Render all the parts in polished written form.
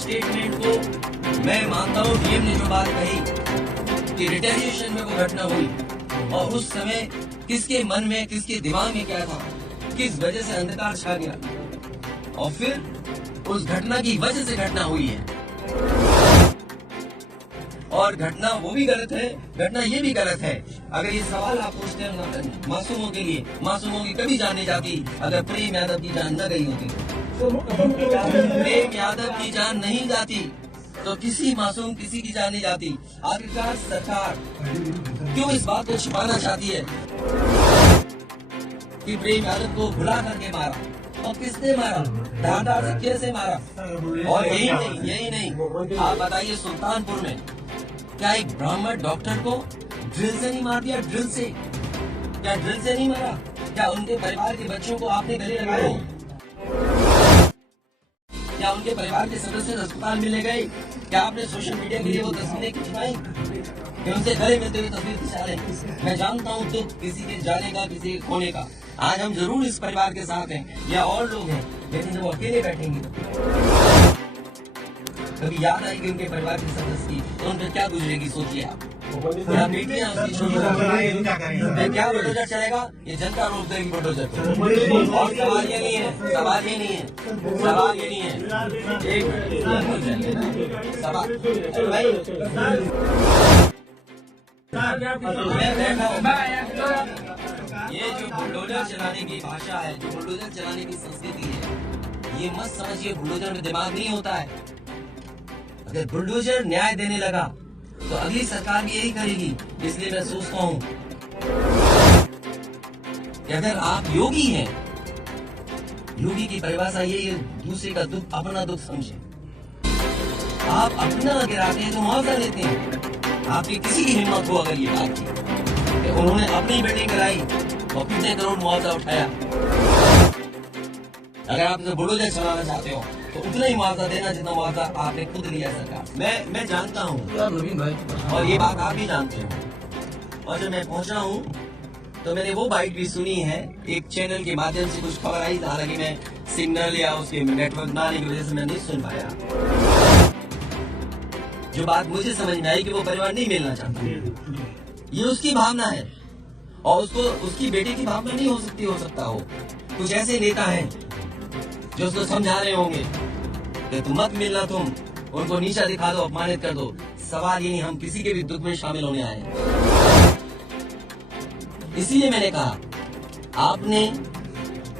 Statement को मैं मानता हूँ डीएम ने जो बात कही कि रिटेलिएशन में वो घटना हुई और उस समय किसके मन में, किसके दिमाग में क्या था, किस वजह से अंधकार छा गया और फिर उस घटना की वजह से घटना हुई है। और घटना वो भी गलत है, घटना ये भी गलत है। अगर ये सवाल आप पूछते हैं मासूमों के लिए, मासूमों की कभी जान नहीं जाती अगर प्रेम यादव की जान न गई होती तो। प्रेम यादव की जान नहीं जाती तो किसी मासूम किसी की जान नहीं जाती। आखिरकार सरकार क्यों इस बात को छिपाना चाहती है कि प्रेम यादव को भुला करके मारा और किसने मारा, धारदार से कैसे मारा। और यही नहीं आप बताइए सुल्तानपुर में क्या एक ब्राह्मण डॉक्टर को ड्रिल से नहीं मार दिया? ड्रिल से क्या ड्रिल से नहीं मारा? क्या उनके परिवार के बच्चों को आपने गले लगाए? क्या उनके परिवार के सदस्य अस्पताल मिलने गए? क्या आपने सोशल मीडिया के लिए वो तस्वीरें खिंचवाई कि उनसे गले मिलते हुए तस्वीर खिंचा रहे? मैं जानता हूँ दुख किसी के जाने का, किसी के खोने का। आज हम जरूर इस परिवार के साथ हैं या और लोग हैं, लेकिन जब वो अकेले बैठेंगे कभी याद आएगी उनके परिवार के सदस्य की तो उन पर क्या गुजरेगी सोचिए आप। क्या बेटियां उसकी छोटी क्या बुलडोजर चलेगा? ये जनता रोक देगी बुलडोजर को। और सवाल ये नहीं है, सवाल ये नहीं है, सवाल ये नहीं है। एक सवाल भाई मैं बैठा हूँ, ये जो बुलडोजर चलाने की भाषा है, जो बुलडोजर चलाने की संस्कृति है, ये मत समझिए बुलडोजर में दिमाग नहीं होता है। अगर बुलडोजर न्याय देने लगा तो अगली सरकार भी यही करेगी। इसलिए मैं सोचता हूँ कि अगर आप योगी हैं, योगी की परिभाषा यही है दूसरे का दुख अपना दुख समझे। आप अपना गिराते हैं तो मुआवजा लेते हैं। आपकी किसी की हिम्मत हो अगर ये बात की कि उन्होंने अपनी बेटी कराई और कितने करोड़ मुआवजा उठाया। अगर आप बुलडोजर चलाना चाहते हो तो उतना ही मुआवजा देना जितना मुआवजा आपने खुद लिया सरकार। मैं जानता हूँ और ये बात आप भी जानते हो। और जब मैं पहुंचा हूँ तो मैंने वो बाइट भी सुनी है, एक चैनल के माध्यम से कुछ खबर आई, हालांकि मैं सिग्नल या उसके नेटवर्क ना आने की वजह से मैं नहीं सुन पाया। जो बात मुझे समझ में आई कि वो परिवार नहीं मिलना चाहता, ये उसकी भावना है और उसको उसकी बेटी की भावना नहीं हो सकती। हो सकता हो कुछ ऐसे नेता हैं जो उसको समझा रहे होंगे कि तुम मत मिलना, तुम उनको नीचा दिखा दो, अपमानित कर दो। सवाल ये नहीं, हम किसी के भी दुख में शामिल होने आए हैं। इसीलिए मैंने कहा आपने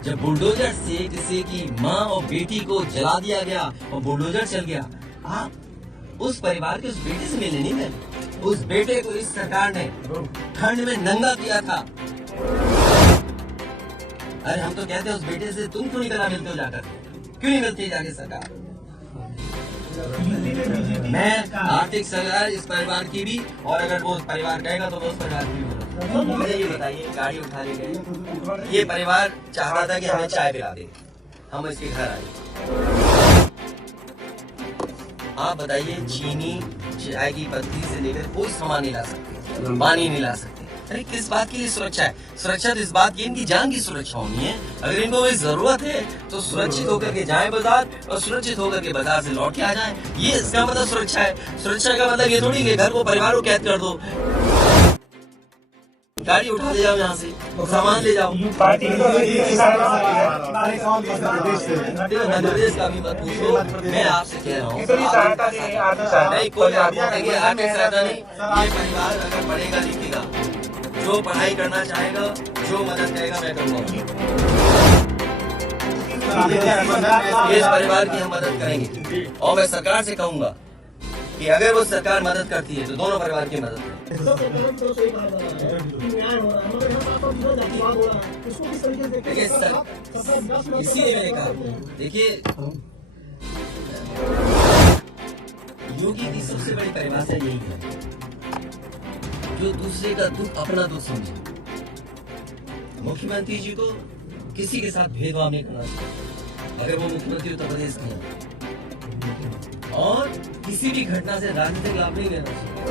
जब बुलडोजर से किसी की माँ और बेटी को जला दिया गया और बुलडोजर चल गया, आप उस परिवार के उस बेटे से मिलने नहीं गए। उस बेटे को इस सरकार ने ठंड में नंगा किया था। अरे हम तो कहते हैं उस बेटे से तुम क्यों निकला मिलते हो जाकर, क्यों नहीं मिलती जाके सरकार? मैं आर्थिक सलाह इस परिवार की भी, और अगर वो परिवार कहेगा तो वो उस परिवार की भी। मुझे ये बताइए, गाड़ी उठा ले गए, ये परिवार चाहता था कि हमें चाय पिला दे, हम इसके घर आए। आप बताइए चीनी, चाय की पत्ती से लेकर कोई सामान नहीं ला सकते, पानी नहीं ला सकते। अरे किस बात के लिए सुरक्षा है? सुरक्षा तो इस बात की इनकी जान की सुरक्षा होनी है। अगर इनको कोई जरूरत है तो सुरक्षित होकर के जाए बाजार और सुरक्षित होकर के बाजार से लौट के आ जाए। ये इसका मतलब सुरक्षा है। सुरक्षा का मतलब ये थोड़ी कि घर को, परिवार को कैद कर दो। गाड़ी उठा ले जाओ, यहाँ से सामान ले जाओ। निर्देश का भी मत पूछो, मैं आपसे कह रहा हूँ नहीं, कोई आर्थिक सहायता नहीं। ये परिवार अगर पढ़ेगा लिखेगा, जो पढ़ाई करना चाहेगा, जो मदद करेगा मैं करूँगा। इस परिवार की हम मदद करेंगे और मैं सरकार से कहूँगा कि अगर वो सरकार मदद करती है तो दोनों परिवार की मदद करें। इसीलिए मैंने कहा, देखिए योगी की सबसे बड़ी परिभाषा यही है, जो दूसरे का दुख अपना दुख समझे। मुख्यमंत्री जी को किसी के साथ भेदभाव नहीं करना चाहिए अगर वो मुख्यमंत्री उत्तर प्रदेश के हैं, और किसी भी घटना से राजनीतिक लाभ नहीं लेना चाहिए।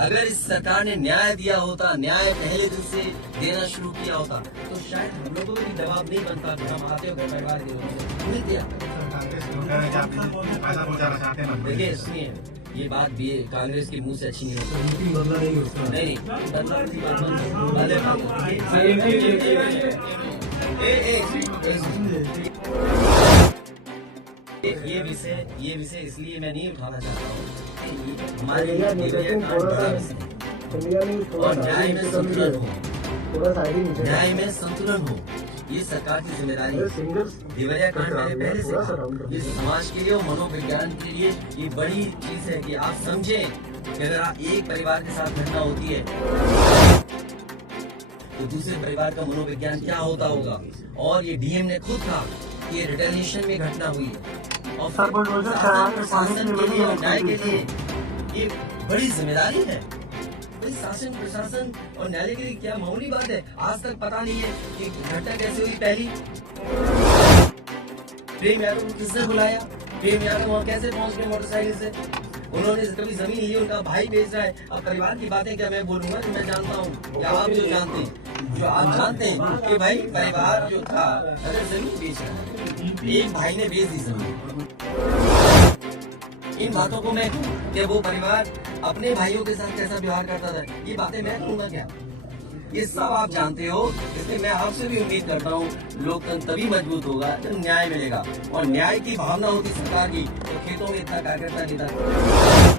अगर इस सरकार ने न्याय दिया होता, न्याय पहले दिन से देना शुरू किया होता, तो शायद हम लोगों को भी दबाव नहीं बनता कि हम आते हो घर परिवार के लोगों से दिया। देखिए सुनिए, ये बात भी कांग्रेस के मुंह से अच्छी नहीं होती। नहीं ये विषय इसलिए मैं नहीं उठाना चाहता हूँ। हमारे लिए और न्याय में संतुलन हो, न्याय में संतुलन हो, ये सरकार की जिम्मेदारी है। देवरिया कांड मैंने पहले से कहा, ये समाज के लिए और मनोविज्ञान के लिए ये बड़ी चीज है कि आप समझें कि अगर एक परिवार के साथ घटना होती है तो दूसरे परिवार का मनोविज्ञान क्या होता होगा। और ये डीएम ने खुद कहा कि ये रिटेलिएशन में घटना हुई है और प्रशासन के लिए और न्याय के लिए ये बड़ी जिम्मेदारी है। शासन प्रशासन और न्यायालय के लिए क्या मामूली बात है। आज तक पता नहीं है कि घटना कैसे हुई। पहली प्रेम यादव को किसने बुलाया, प्रेम यादव वहाँ कैसे पहुंच गए मोटरसाइकिल से, उन्होंने कभी जमीन ली, उनका भाई बेच रहा है। अब परिवार की बातें क्या मैं बोलूंगा कि मैं जानता हूँ या आप जो जानते हैं कि भाई परिवार जो था अगर जमीन बेच रहा है, एक भाई ने बेच दी जमीन। इन बातों को मैं कि वो परिवार अपने भाइयों के साथ कैसा व्यवहार करता था, ये बातें मैं कहूँगा क्या? ये सब आप जानते हो। इसलिए मैं आपसे भी उम्मीद करता हूँ लोकतंत्र तभी मजबूत होगा जब न्याय मिलेगा और न्याय की भावना होती सरकार की, तो खेतों में इतना कार्यकर्ता नहीं था।